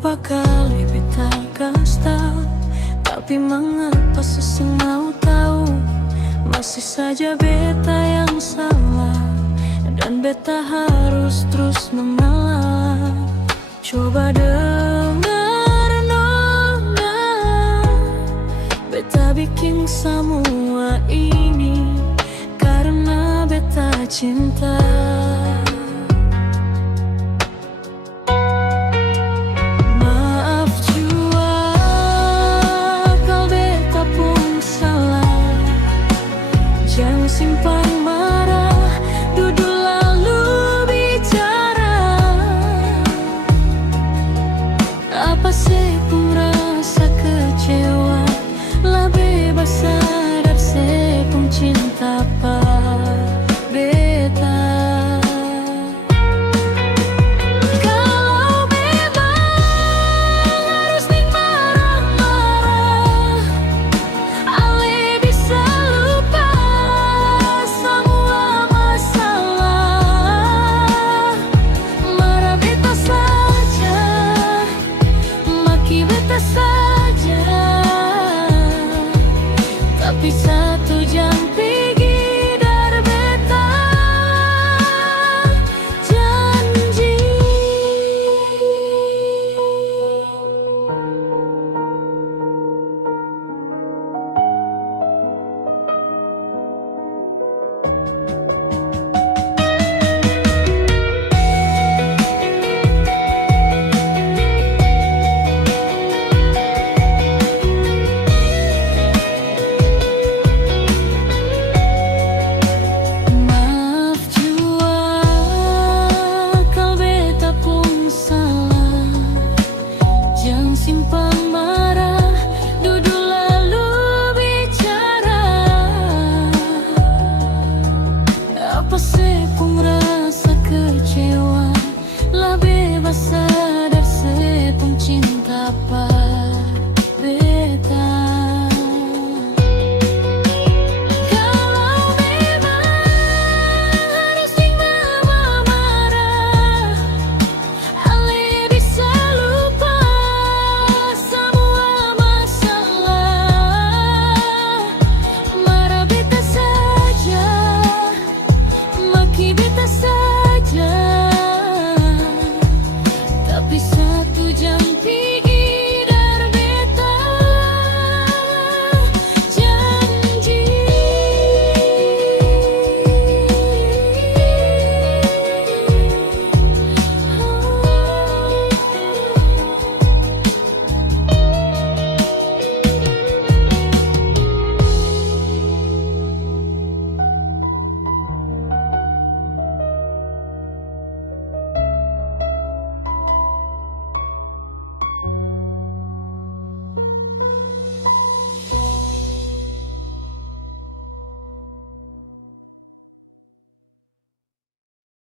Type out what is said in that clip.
Berapa kali beta kasih, tapi mengapa sesing mau tahu? Masih saja beta yang salah, dan beta harus terus mengalah. Coba dengar nona, beta bikin semua ini karena beta cinta. Maaf jua kalau beta pun salah, jangan simpan marah, duduk lalu bicara. Apa sih pun rasa kecewa, lah bebas sadar saya pun cinta.